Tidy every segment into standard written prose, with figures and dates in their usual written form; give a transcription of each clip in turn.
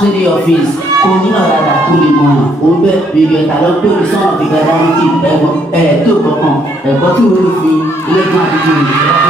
to the office. Koni na dada kuli mo. Obe we get a lot to the son of the Gadanity. To come. But you will be let me do it.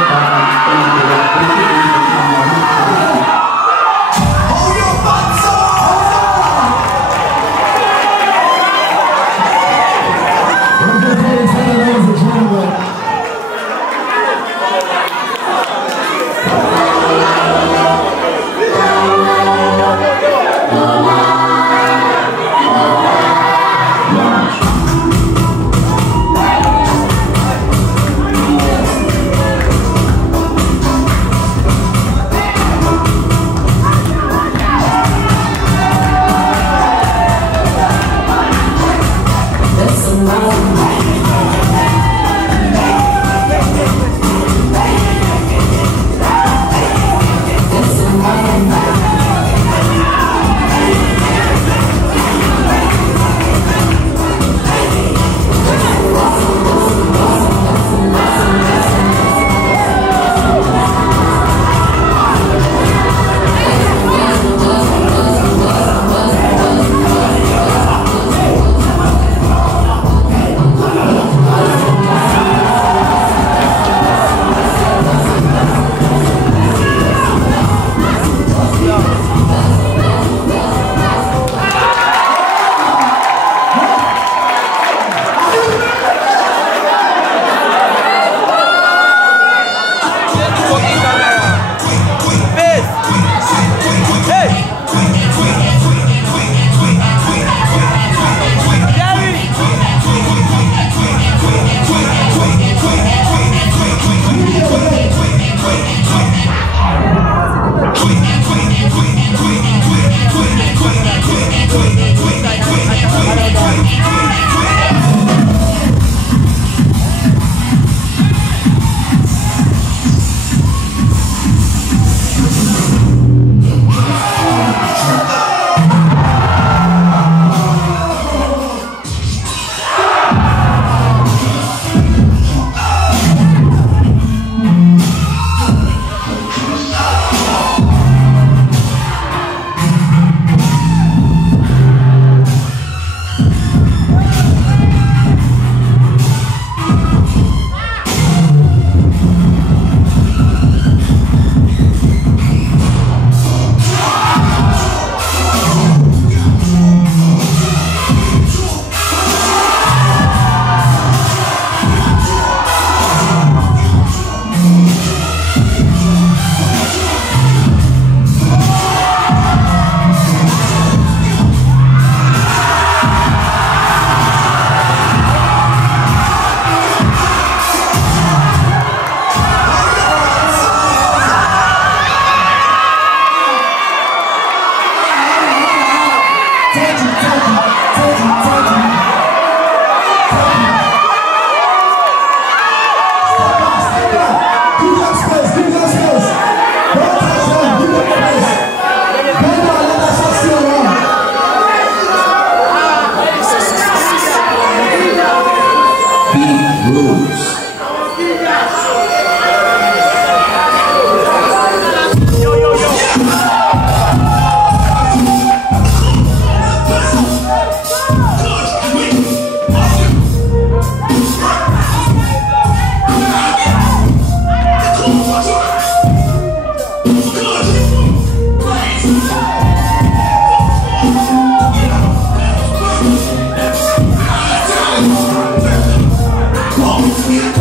Yeah.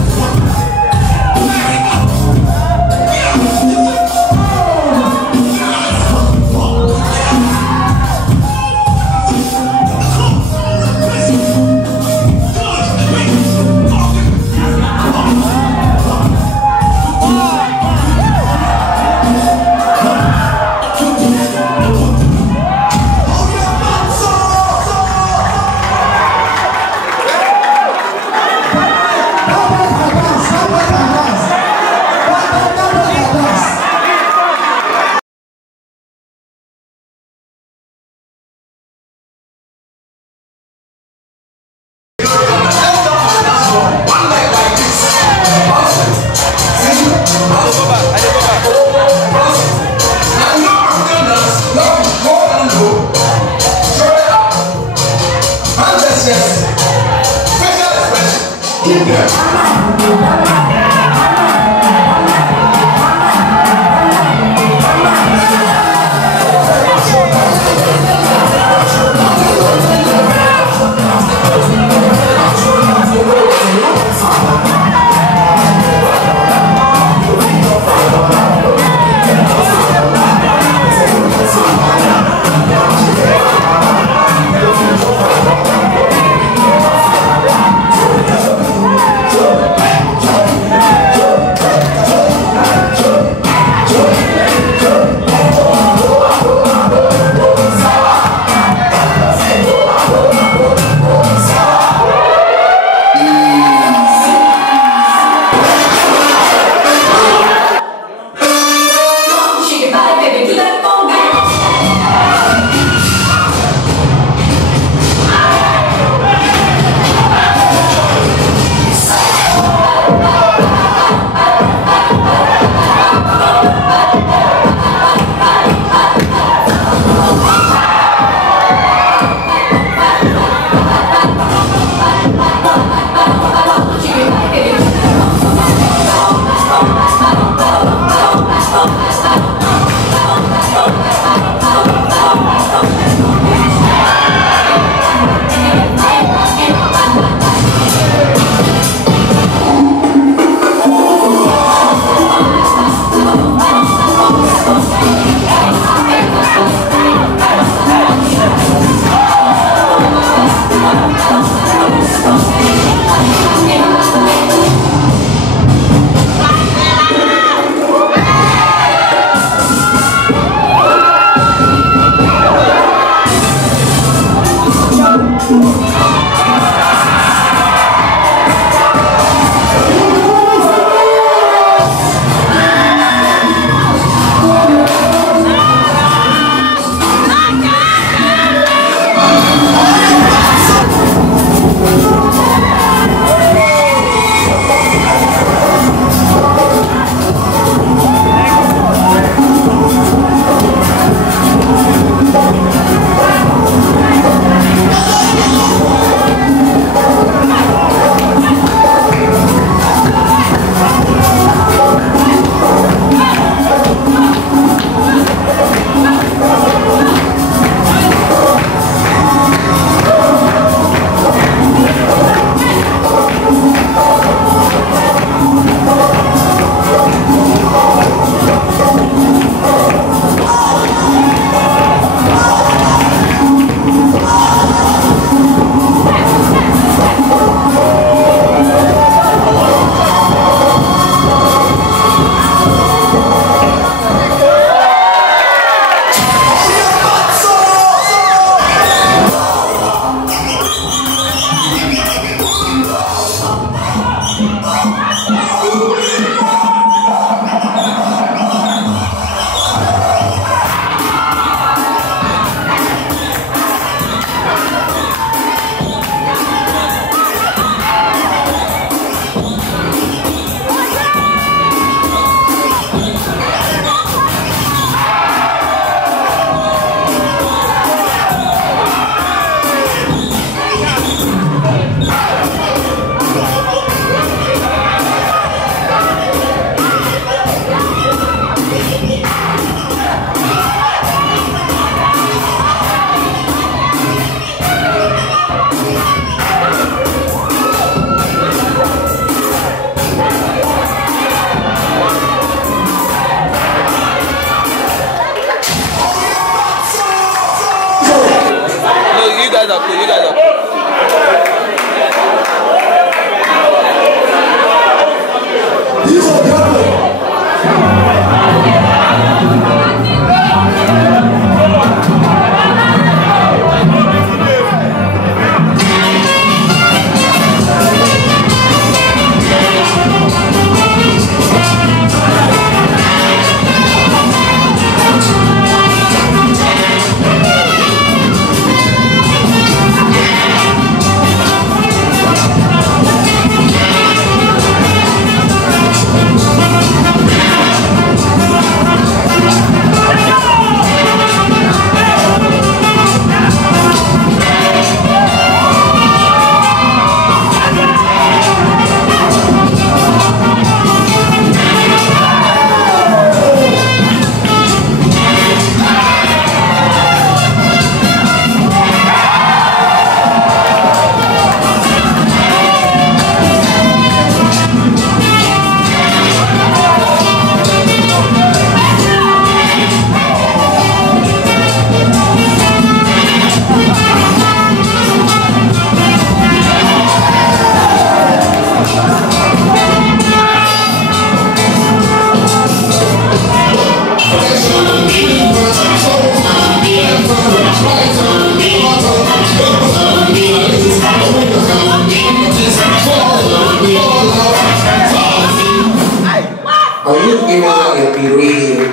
you give me like a reason.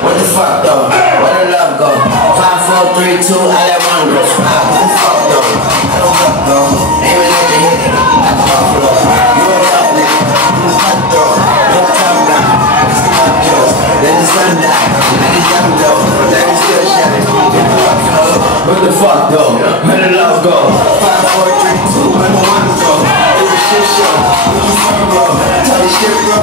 What the fuck though? Where the love go? 5, 4, 3, 2, I let one go. What the fuck though? I don't fuck though. Aim it at the hit. I fuck flow. You a fuck nigga. You a fuck though. No top down. It's the fuck jokes. Let the sun die. Let the young go. Let me still shining. Get the fuck flow. What the fuck though? Where the love go? 5, 4, 3, 2, where the ones go? It's a shit show. What the fuck bro? Tell me shit bro.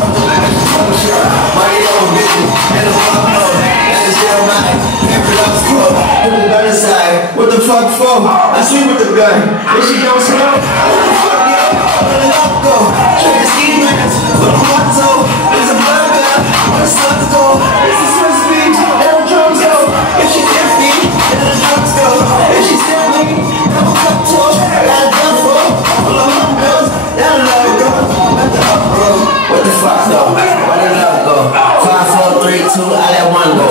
Money over business. And the fuck bro. And it's still mine. Every love's cool. Put the gun aside. What the fuck for? I sleep with the gun. If she don't smoke. What the fuck yo? Where the love go? Trigger ski grants. Put a motto. There's a blood gun. Where the suns go? It's a Swiss beat. There the drums go. If she empty, then the drums go. If she still me, never cut to her. Got a gun for. Full of home bills. Down the love go. Let the up go. What the fuck though? Where the love go? 5, 4, 3, 2, I let one go.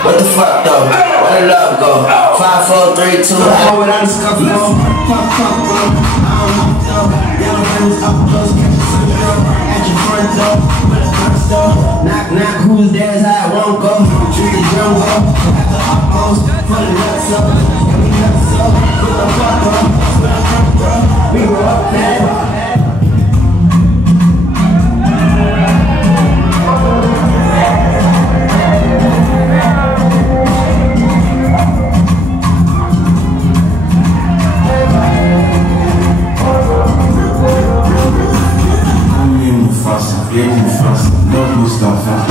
What the fuck though? Where the love go? 5, 4, 3, 2. I know what I'm scuffing on. Fuck, bro. I don't know though. Yellow rims up close, catch a cigarette at your front door. With a front door. Knock, who's there's how it won't go. Treat the drum go. At the utmost, pull the nuts up. Get me nuts up. What the fuck, bro? Where the fuck, bro? We grew up there. Love Mustafa.